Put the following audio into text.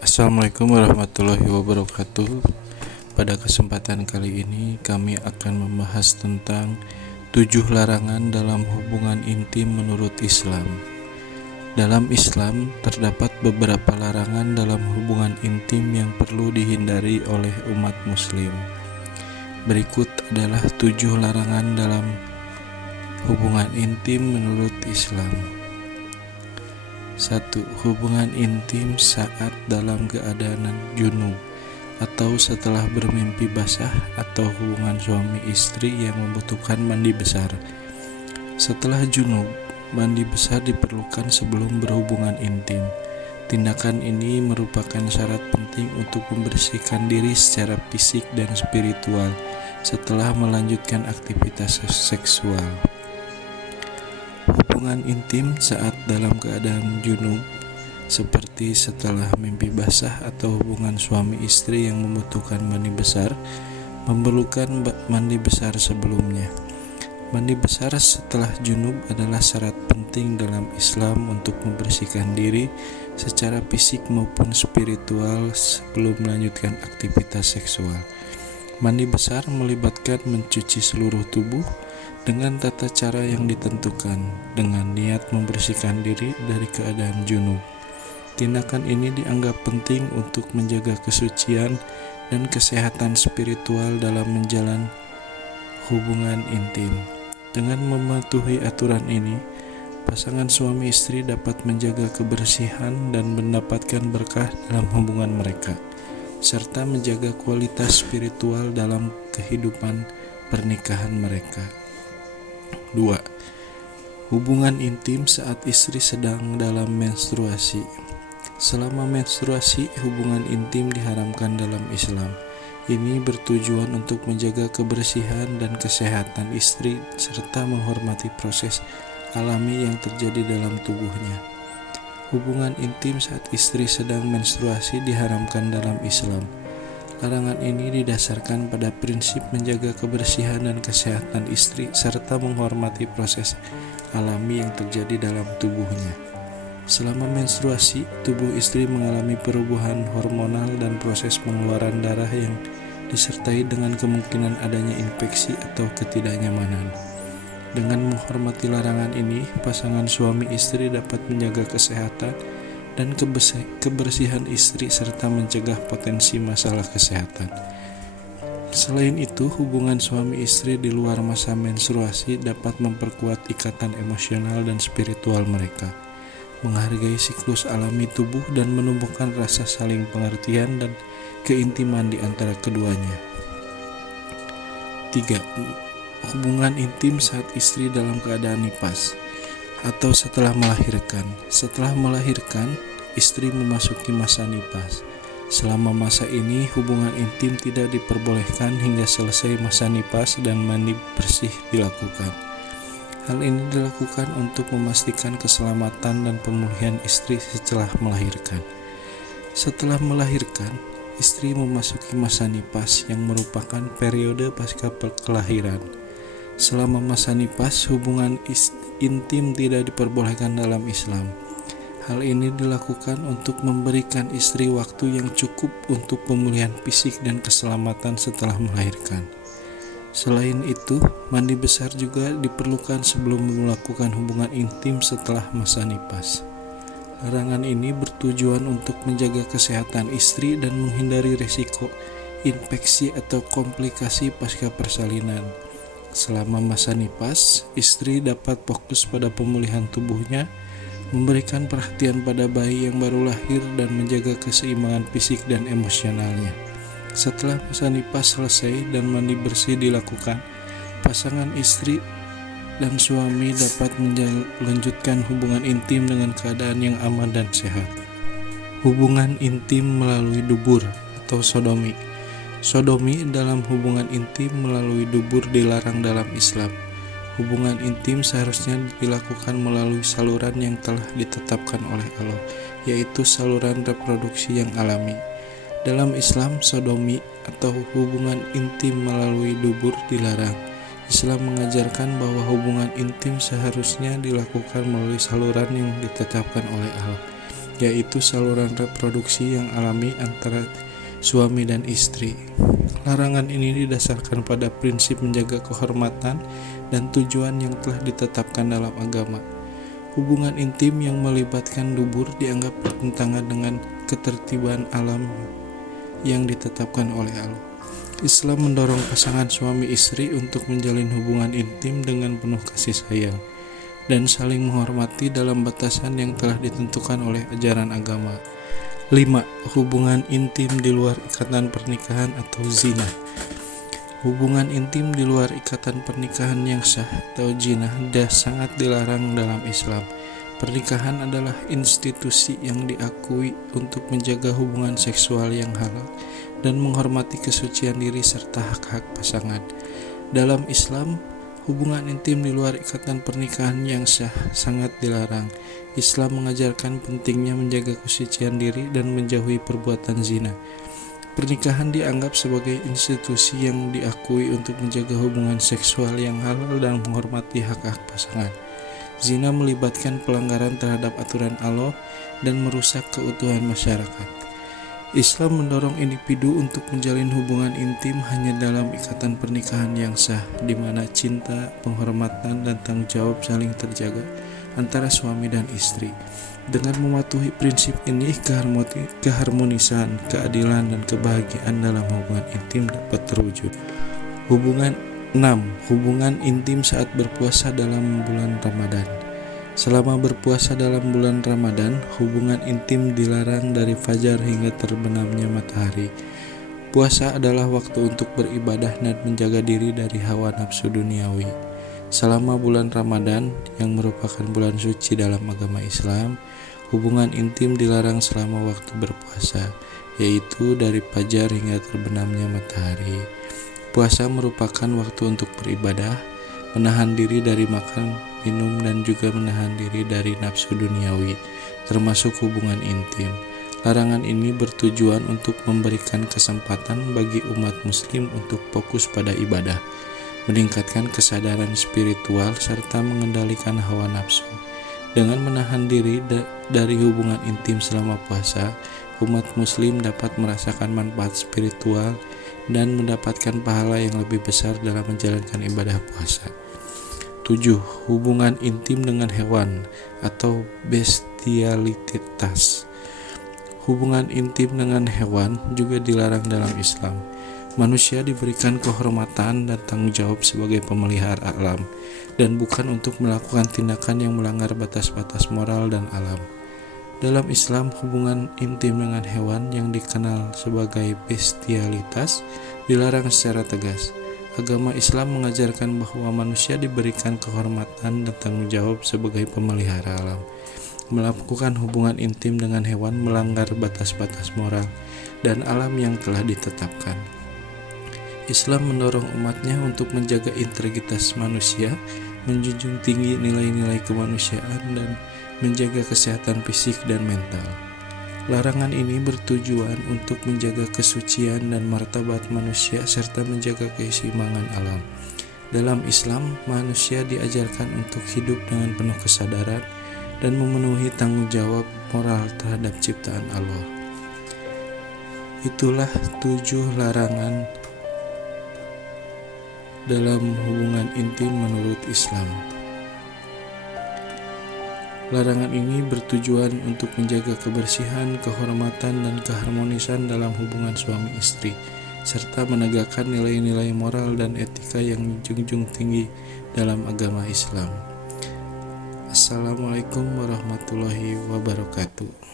Assalamualaikum warahmatullahi wabarakatuh. Pada kesempatan kali ini kami akan membahas tentang 7 larangan dalam hubungan intim menurut Islam. Dalam Islam terdapat beberapa larangan dalam hubungan intim yang perlu dihindari oleh umat muslim. Berikut adalah 7 larangan dalam hubungan intim menurut Islam. 1. Hubungan intim saat dalam keadaan junub atau setelah bermimpi basah, atau hubungan suami istri yang membutuhkan mandi besar. Setelah junub, mandi besar diperlukan sebelum berhubungan intim. Tindakan ini merupakan syarat penting untuk membersihkan diri secara fisik dan spiritual setelah melanjutkan aktivitas seksual. Hubungan intim saat dalam keadaan junub, seperti setelah mimpi basah atau hubungan suami istri yang membutuhkan mandi besar, memerlukan mandi besar sebelumnya. Mandi besar setelah junub adalah syarat penting dalam Islam untuk membersihkan diri secara fisik maupun spiritual sebelum melanjutkan aktivitas seksual. Mandi besar melibatkan mencuci seluruh tubuh dengan tata cara yang ditentukan, dengan niat membersihkan diri dari keadaan junub. Tindakan ini dianggap penting untuk menjaga kesucian dan kesehatan spiritual dalam menjalani hubungan intim. Dengan mematuhi aturan ini, pasangan suami istri dapat menjaga kebersihan dan mendapatkan berkah dalam hubungan mereka, serta menjaga kualitas spiritual dalam kehidupan pernikahan mereka. 2. Hubungan intim saat istri sedang dalam menstruasi. Selama menstruasi, hubungan intim diharamkan dalam Islam. Ini bertujuan untuk menjaga kebersihan dan kesehatan istri serta menghormati proses alami yang terjadi dalam tubuhnya. Hubungan intim saat istri sedang menstruasi diharamkan dalam Islam. Larangan ini didasarkan pada prinsip menjaga kebersihan dan kesehatan istri serta menghormati proses alami yang terjadi dalam tubuhnya. Selama menstruasi, tubuh istri mengalami perubahan hormonal dan proses pengeluaran darah yang disertai dengan kemungkinan adanya infeksi atau ketidaknyamanan. Dengan menghormati larangan ini, pasangan suami istri dapat menjaga kesehatan dan kebersihan istri serta mencegah potensi masalah kesehatan. Selain itu, hubungan suami istri di luar masa menstruasi dapat memperkuat ikatan emosional dan spiritual mereka, menghargai siklus alami tubuh dan menumbuhkan rasa saling pengertian dan keintiman di antara keduanya. 3. Hubungan intim saat istri dalam keadaan nifas atau setelah melahirkan. Setelah melahirkan, istri memasuki masa nifas. Selama masa ini, hubungan intim tidak diperbolehkan hingga selesai masa nifas dan mandi bersih dilakukan. Hal ini dilakukan untuk memastikan keselamatan dan pemulihan istri setelah melahirkan. Setelah melahirkan, istri memasuki masa nifas yang merupakan periode pasca kelahiran. Selama masa nifas, hubungan intim tidak diperbolehkan dalam Islam. Hal ini dilakukan untuk memberikan istri waktu yang cukup untuk pemulihan fisik dan keselamatan setelah melahirkan. Selain itu, mandi besar juga diperlukan sebelum melakukan hubungan intim setelah masa nifas. Larangan ini bertujuan untuk menjaga kesehatan istri dan menghindari risiko infeksi atau komplikasi pasca persalinan. Selama masa nifas, istri dapat fokus pada pemulihan tubuhnya, memberikan perhatian pada bayi yang baru lahir, dan menjaga keseimbangan fisik dan emosionalnya. Setelah masa nifas selesai dan mandi bersih dilakukan, pasangan istri dan suami dapat melanjutkan hubungan intim dengan keadaan yang aman dan sehat. Hubungan intim melalui dubur atau sodomi. Sodomi dalam hubungan intim melalui dubur dilarang dalam Islam. Hubungan intim seharusnya dilakukan melalui saluran yang telah ditetapkan oleh Allah, yaitu saluran reproduksi yang alami. Dalam Islam, sodomi atau hubungan intim melalui dubur dilarang. Islam mengajarkan bahwa hubungan intim seharusnya dilakukan melalui saluran yang ditetapkan oleh Allah, yaitu saluran reproduksi yang alami antara suami dan istri. Larangan ini didasarkan pada prinsip menjaga kehormatan dan tujuan yang telah ditetapkan dalam agama. Hubungan intim yang melibatkan dubur dianggap bertentangan dengan ketertiban alam yang ditetapkan oleh Allah. Islam mendorong pasangan suami istri untuk menjalin hubungan intim dengan penuh kasih sayang dan saling menghormati dalam batasan yang telah ditentukan oleh ajaran agama. 5. Hubungan intim di luar ikatan pernikahan atau zina. Hubungan intim di luar ikatan pernikahan yang sah atau zina sangat dilarang dalam Islam. Pernikahan adalah institusi yang diakui untuk menjaga hubungan seksual yang halal dan menghormati kesucian diri serta hak-hak pasangan. Dalam Islam, hubungan intim di luar ikatan pernikahan yang sah sangat dilarang. Islam mengajarkan pentingnya menjaga kesucian diri dan menjauhi perbuatan zina. Pernikahan dianggap sebagai institusi yang diakui untuk menjaga hubungan seksual yang halal dan menghormati hak-hak pasangan. Zina melibatkan pelanggaran terhadap aturan Allah dan merusak keutuhan masyarakat. Islam mendorong individu untuk menjalin hubungan intim hanya dalam ikatan pernikahan yang sah, di mana cinta, penghormatan, dan tanggung jawab saling terjaga antara suami dan istri. Dengan mematuhi prinsip ini, keharmonisan, keadilan, dan kebahagiaan dalam hubungan intim dapat terwujud. 6. Hubungan intim saat berpuasa dalam bulan Ramadan. Selama berpuasa dalam bulan Ramadan, hubungan intim dilarang dari fajar hingga terbenamnya matahari. Puasa adalah waktu untuk beribadah dan menjaga diri dari hawa nafsu duniawi. Selama bulan Ramadan, yang merupakan bulan suci dalam agama Islam, hubungan intim dilarang selama waktu berpuasa, yaitu dari fajar hingga terbenamnya matahari. Puasa merupakan waktu untuk beribadah, menahan diri dari makan, minum, dan juga menahan diri dari nafsu duniawi, termasuk hubungan intim. Larangan ini bertujuan untuk memberikan kesempatan bagi umat muslim untuk fokus pada ibadah, meningkatkan kesadaran spiritual, serta mengendalikan hawa nafsu. Dengan menahan diri dari hubungan intim selama puasa, umat muslim dapat merasakan manfaat spiritual dan mendapatkan pahala yang lebih besar dalam menjalankan ibadah puasa. 7. Hubungan intim dengan hewan atau bestialitas. Hubungan intim dengan hewan juga dilarang dalam Islam. Manusia diberikan kehormatan dan tanggung jawab sebagai pemelihara alam, dan bukan untuk melakukan tindakan yang melanggar batas-batas moral dan alam. Dalam Islam, hubungan intim dengan hewan yang dikenal sebagai bestialitas dilarang secara tegas. Agama Islam mengajarkan bahwa manusia diberikan kehormatan dan tanggung jawab sebagai pemelihara alam. Melakukan hubungan intim dengan hewan melanggar batas-batas moral dan alam yang telah ditetapkan. Islam mendorong umatnya untuk menjaga integritas manusia, menjunjung tinggi nilai-nilai kemanusiaan, dan menjaga kesehatan fisik dan mental. Larangan ini bertujuan untuk menjaga kesucian dan martabat manusia serta menjaga keseimbangan alam. Dalam Islam, manusia diajarkan untuk hidup dengan penuh kesadaran dan memenuhi tanggung jawab moral terhadap ciptaan Allah. Itulah 7 larangan dalam hubungan intim menurut Islam. Larangan ini bertujuan untuk menjaga kebersihan, kehormatan, dan keharmonisan dalam hubungan suami istri, serta menegakkan nilai-nilai moral dan etika yang dijunjung tinggi dalam agama Islam. Assalamualaikum warahmatullahi wabarakatuh.